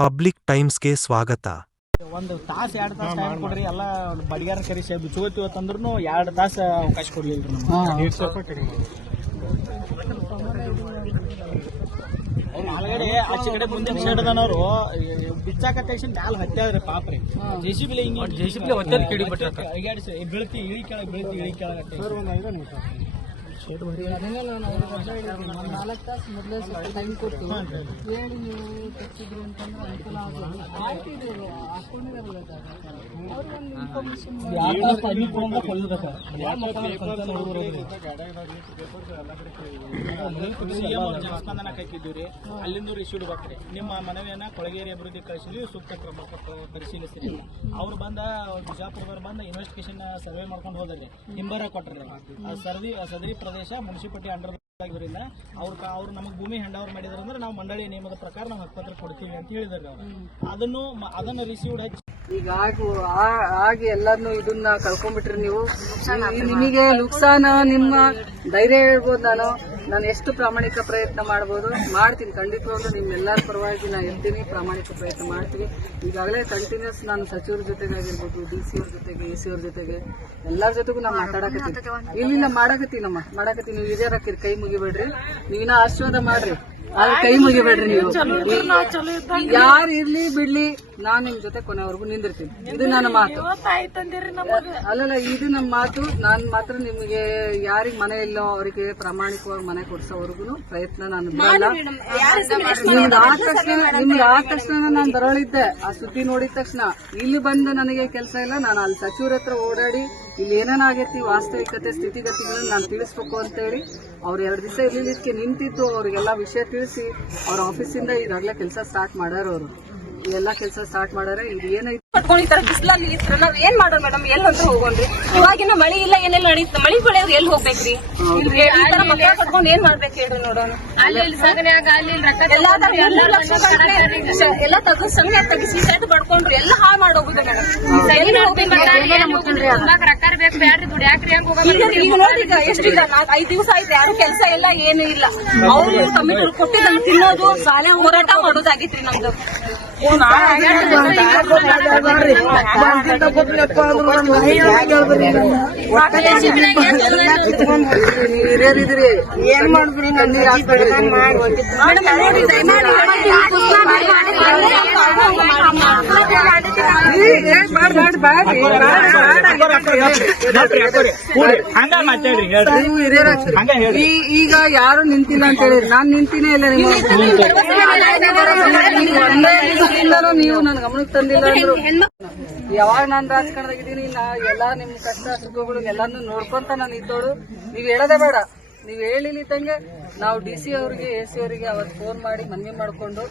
Public ಟೈಮ್ಸ್ಗೆ ಸ್ವಾಗತ. ಒಂದು ತಾಸು 2 ತಾಸು ಟೈಮ್ ಕೊಡ್ರಿ, ಎಲ್ಲ ಬಡಿಗಾರ ಕರೆಸಿ ಬಿಚ್ಚೋತೀವತ್ತಂದ್ರೂ 2 ತಾಸು ಅವಕಾಶ ಕೊಡ್ಲಿಲ್ಲ ರೀ ನಾಲ್ಗಡೆ ಆಚೆ ಕಡೆ ಮುಂದೆ ಶೆಡ್ದನವರು ಬಿಚ್ಚಾಕ ತಕ್ಷಣ ಮ್ಯಾಲ ಹತ್ಯಾದ್ರಿ ಪಾಪ ರೀ. JCB ಬೆಳತಿ ಇಳಿ ಕೆಳಗೆ ನಾಲ್ಕು ತಾಸು ಮೊದಲೇ ಸ್ವಲ್ಪ ಟೈಮ್ ಕೊಟ್ಟು ಹೇಳಿ ನೀವು ತಪ್ಪಿದ್ರು ಅಂತಂದ್ರೆ ಅನುಕೂಲ ಆಗೋದು. ಹಾಕೊಂಡಿದಾರಲ್ಲ ಅವ್ರಿಗೊಂದು ಇನ್ಫಾರ್ಮೇಶನ್ ಜನಸ್ಪಂದನ ಹಾಕಿದ್ದೀವಿ, ಅಲ್ಲಿಂದ ರಿಸೀವ್ ಬರ್ತಾರೆ. ನಿಮ್ಮ ಮನವಿಯನ್ನ ಕೊಳಗೇರಿ ಅಭಿವೃದ್ಧಿ ಕಳಿಸಿದ್ವಿ, ಸೂಕ್ತ ಕ್ರಮ ಪರಿಶೀಲಿಸ್ತೀರಿ. ಅವ್ರು ಬಿಜಾಪುರದವ್ರು ಬಂದ ಇನ್ವೆಸ್ಟಿಗೇಷನ್ ಸರ್ವೆ ಮಾಡ್ಕೊಂಡು ಹೋದ್ರಿ, ಹಿಂಬರ ಕೊಟ್ಟರೆ ಸದರಿ ಪ್ರದೇಶ ಮುನ್ಸಿಪಾಲಿಟಿ ಅಂಡರ್ ಆಗಿರೋದ್ರಿಂದ ಅವ್ರು ನಮಗೆ ಭೂಮಿ ಹ್ಯಾಂಡ್ ಓವರ್ ಮಾಡಿದ್ರಂದ್ರೆ ನಾವು ಮಂಡಳಿಯ ನಿಯಮದ ಪ್ರಕಾರ ನಾವು ಹಕ್ಕುಪತ್ರ ಕೊಡ್ತೀವಿ ಅಂತ ಹೇಳಿದಾರೆ. ಅದನ್ನು ರಿಸೀವ್ಡ್ ಹಚ್ಚಿ ಈಗ ಆಗಿ ಎಲ್ಲಾನು ಇದನ್ನ ಕಳ್ಕೊಂಡ್ಬಿಟ್ರಿ ನೀವು. ನಿಮಗೆ ನುಕ್ಸಾನ ನಿಮ್ಮ ಧೈರ್ಯ ಹೇಳ್ಬೋದು. ನಾನು ಎಷ್ಟು ಪ್ರಾಮಾಣಿಕ ಪ್ರಯತ್ನ ಮಾಡ್ತೀನಿ ಖಂಡಿತವಾಗ್ಲೂ. ನಿಮ್ಮೆಲ್ಲರ ಪರವಾಗಿ ನಾನು ಇರ್ತೀನಿ, ಪ್ರಾಮಾಣಿಕ ಪ್ರಯತ್ನ ಮಾಡ್ತೀವಿ. ಈಗಾಗಲೇ ಕಂಟಿನ್ಯೂಸ್ ನಾನು ಸಚಿವರ ಜೊತೆಗೆ ಆಗಿರ್ಬೋದು, DC ಅವ್ರ ಜೊತೆಗೆ, AC ಅವ್ರ ಜೊತೆಗೆ, ಎಲ್ಲರ ಜೊತೆಗೂ ನಾನು ಮಾತಾಡಕತ್ತೀನಿ. ಇಲ್ಲಿಂದ ಮಾಡಕತ್ತೀನಿ. ನೀವು ಹಿರಿಯರಾಕಿರಿ, ಕೈ ಮುಗಿಬೇಡ್ರಿ. ನೀವಿನ ಆಶೀರ್ವಾದ ಮಾಡ್ರಿ, ಆದ್ರೆ ಕೈ ಮುಗಿಬೇಡ್ರಿ. ನೀವು ಯಾರು ಇರ್ಲಿ ಬಿಡ್ಲಿ, ನಾನ್ ನಿಮ್ ಜೊತೆ ಕೊನೆವರೆಗೂ ನಿಂದಿರ್ತೀನಿ. ಇದು ನನ್ನ ಮಾತು ಅಲ್ಲಲ್ಲ, ಇದು ನಮ್ಮ ಮಾತು. ನಾನ್ ಮಾತ್ರ ನಿಮಗೆ ಯಾರಿಗ್ ಮನೆ ಇಲ್ಲೋ ಅವರಿಗೆ ಪ್ರಾಮಾಣಿಕವಾಗಿ ಮನೆ ಕೊಡ್ಸೋವರೆಗೂ ಪ್ರಯತ್ನ ನಾನು ಬಿಡಲ್ಲ. ನಿಮ್ಗೆ ಆದ ತಕ್ಷಣ ನಾನು ದರಳಿದ್ದೆ. ಆ ಸುದ್ದಿ ನೋಡಿದ ತಕ್ಷಣ ಇಲ್ಲಿ ಬಂದು ನನಗೆ ಕೆಲಸ ಇಲ್ಲ, ನಾನು ಅಲ್ಲಿ ಸಚಿವರ ಹತ್ರ ಓಡಾಡಿ ಇಲ್ಲಿ ಏನೇನಾಗೈತಿ ವಾಸ್ತವಿಕತೆ ಸ್ಥಿತಿಗತಿಗಳನ್ನ ನಾನು ತಿಳಿಸ್ಬೇಕು ಅಂತ ಹೇಳಿ ಅವ್ರು 2 ದಿವಸ ಇರ್ಲಿಕ್ಕೆ ನಿಂತಿದ್ದು. ಅವ್ರಿಗೆಲ್ಲ ವಿಷಯ ತಿಳಿಸಿ ಅವ್ರ ಆಫೀಸಿಂದ ಈಗಾಗಲೇ ಕೆಲಸ ಸ್ಟಾರ್ಟ್ ಮಾಡ್ಯಾರ. ಅವರು ಎಲ್ಲ ಕೆಲಸ ಸ್ಟಾರ್ಟ್ ಮಾಡ್ಯಾರ. ಇದು ಏನೈತಿ ಕಟ್ಕೊಂಡಿರ್ತಾರೆ ಬಿಸಿಲಲ್ಲಿ ಇರ್ತಾರೆ, ನಾವ್ ಏನ್ ಮಾಡೋಣ ಮೇಡಮ್? ಎಲ್ಲಂತ ಹೋಗೋಣ್ರಿ? ಇವಾಗಿನ ಮಳಿ ಇಲ್ಲ, ಏನೆಲ್ಲ ನಡೀತ, ಮಳಿ ಬೆಳೆಯೋರು ಎಲ್ಲಿ ಹೋಗ್ಬೇಕ್ರಿ? ಈ ತರ ಮಕ್ಕಳ ಕಟ್ಕೊಂಡು ಏನ್ ಮಾಡ್ಬೇಕು ಹೇಳ್ರಿ ನೋಡೋಣ. ಎಲ್ಲ ತೆಗೆದು ಸಂಘ ತೆಗಿಸಿ ಸೆಟ್ ಬಡ್ಕೊಂಡ್ರಿ, ಎಲ್ಲ ಹಾಳು ಮಾಡೋಗುದು ಮೇಡಮ್. ಈಗ ನೋಡಿ, ಈಗ ಎಷ್ಟೀಗ 5 ದಿವಸ ಆಯ್ತು, ಯಾರು ಕೆಲಸ ಇಲ್ಲ, ಏನು ಇಲ್ಲ. ಅವ್ರು ತಮ್ಮಿಗಳು ಕೊಟ್ಟಿದ್ದನ್ನು ತಿನ್ನೋದು, ಶಾಲೆ ಹೋರಾಟ ಮಾಡೋದಾಗಿತ್ರಿ ನಮ್ದು. ಹಿರಿಯರಿದ್ರಿ, ಏನ್ ಮಾಡ್ಬಿಡಿ, ಕಣ್ಣೀರ್ ಹಾಕ್ಬೇಡ್ರಿ. ಈಗ ಯಾರು ನಿಂತಿಲ್ಲ ಅಂತ ಹೇಳಿರಿ, ನಾನ್ ನಿಂತಿನೇ ಇಲ್ಲ. ನೀವು ನನ್ನ ಗಮನಕ್ಕೆ ತಂದಿಲ್ಲ ಅಂದ್ರು. ಯಾವಾಗ ನಾನು ರಾಜಕಾರಣದಾಗಿದ್ದೀನಿ, ಎಲ್ಲಾ ನಿಮ್ ಕಷ್ಟ ಸುಖಗಳು ಎಲ್ಲಾನು ನೋಡ್ಕೊಂತ ನಾನು ಇದ್ದೋಳು. ನೀವ್ ಹೇಳೋದೇ ಬೇಡ, ನೀವ್ ಹೇಳಿಲಿದ್ದಂಗೆ ನಾವು DC ಅವ್ರಿಗೆ AC ಅವರಿಗೆ ಅವತ್ತು ಫೋನ್ ಮಾಡಿ ಮನವಿ ಮಾಡ್ಕೊಂಡು